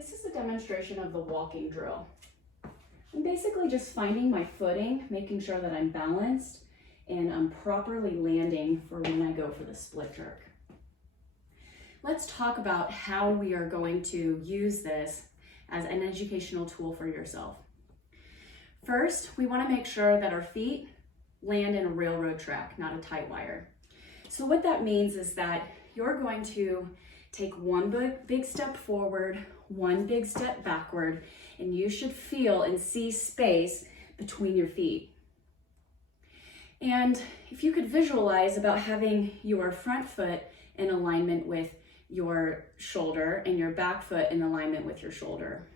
This is a demonstration of the walking drill. I'm basically just finding my footing, making sure that I'm balanced and I'm properly landing for when I go for the split jerk. Let's talk about how we are going to use this as an educational tool for yourself. First, we want to make sure that our feet land in a railroad track, not a tight wire. So what that means is that you're going to take one big step forward, one big step backward, and you should feel and see space between your feet. And if you could visualize about having your front foot in alignment with your shoulder and your back foot in alignment with your shoulder.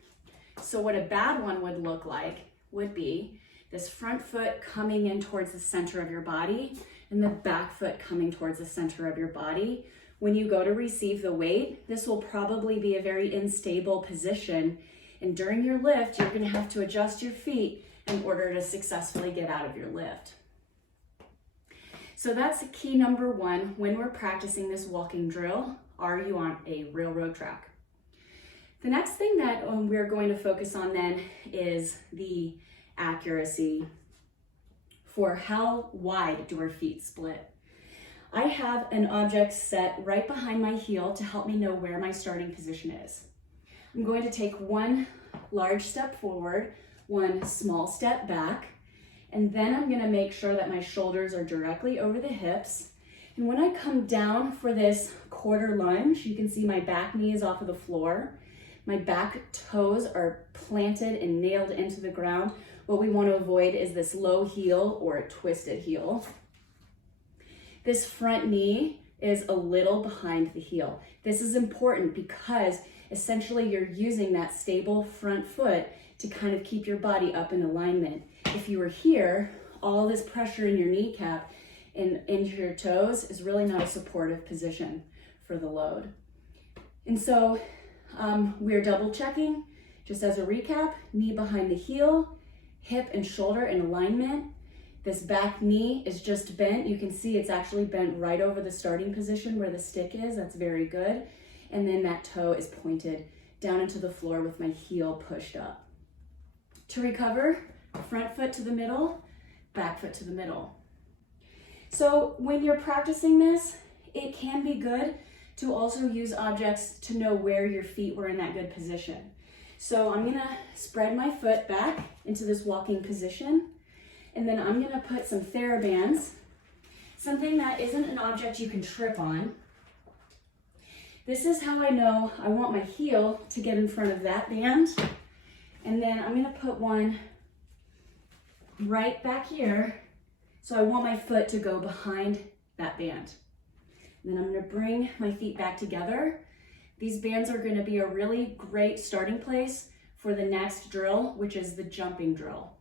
So what a bad one would look like would be this front foot coming in towards the center of your body and the back foot coming towards the center of your body. When you go to receive the weight, this will probably be a very unstable position. And during your lift, you're going to have to adjust your feet in order to successfully get out of your lift. So that's key number one when we're practicing this walking drill. Are you on a railroad track? The next thing that we're going to focus on then is the accuracy for how wide do our feet split. I have an object set right behind my heel to help me know where my starting position is. I'm going to take one large step forward, one small step back, and then I'm going to make sure that my shoulders are directly over the hips. And when I come down for this quarter lunge, you can see my back knee is off of the floor. My back toes are planted and nailed into the ground. What we want to avoid is this low heel or a twisted heel. This front knee is a little behind the heel. This is important because essentially you're using that stable front foot to kind of keep your body up in alignment. If you were here, all this pressure in your kneecap and into your toes is really not a supportive position for the load. And so we're double checking, just as a recap, knee behind the heel, hip and shoulder in alignment. This back knee is just bent. You can see it's actually bent right over the starting position where the stick is. That's very good. And then that toe is pointed down into the floor with my heel pushed up. To recover, front foot to the middle, back foot to the middle. So when you're practicing this, it can be good to also use objects to know where your feet were in that good position. So I'm gonna spread my foot back into this walking position, and then I'm gonna put some TheraBands, something that isn't an object you can trip on. This is how I know I want my heel to get in front of that band. And then I'm gonna put one right back here. So I want my foot to go behind that band. And then I'm gonna bring my feet back together. These bands are gonna be a really great starting place for the next drill, which is the jumping drill.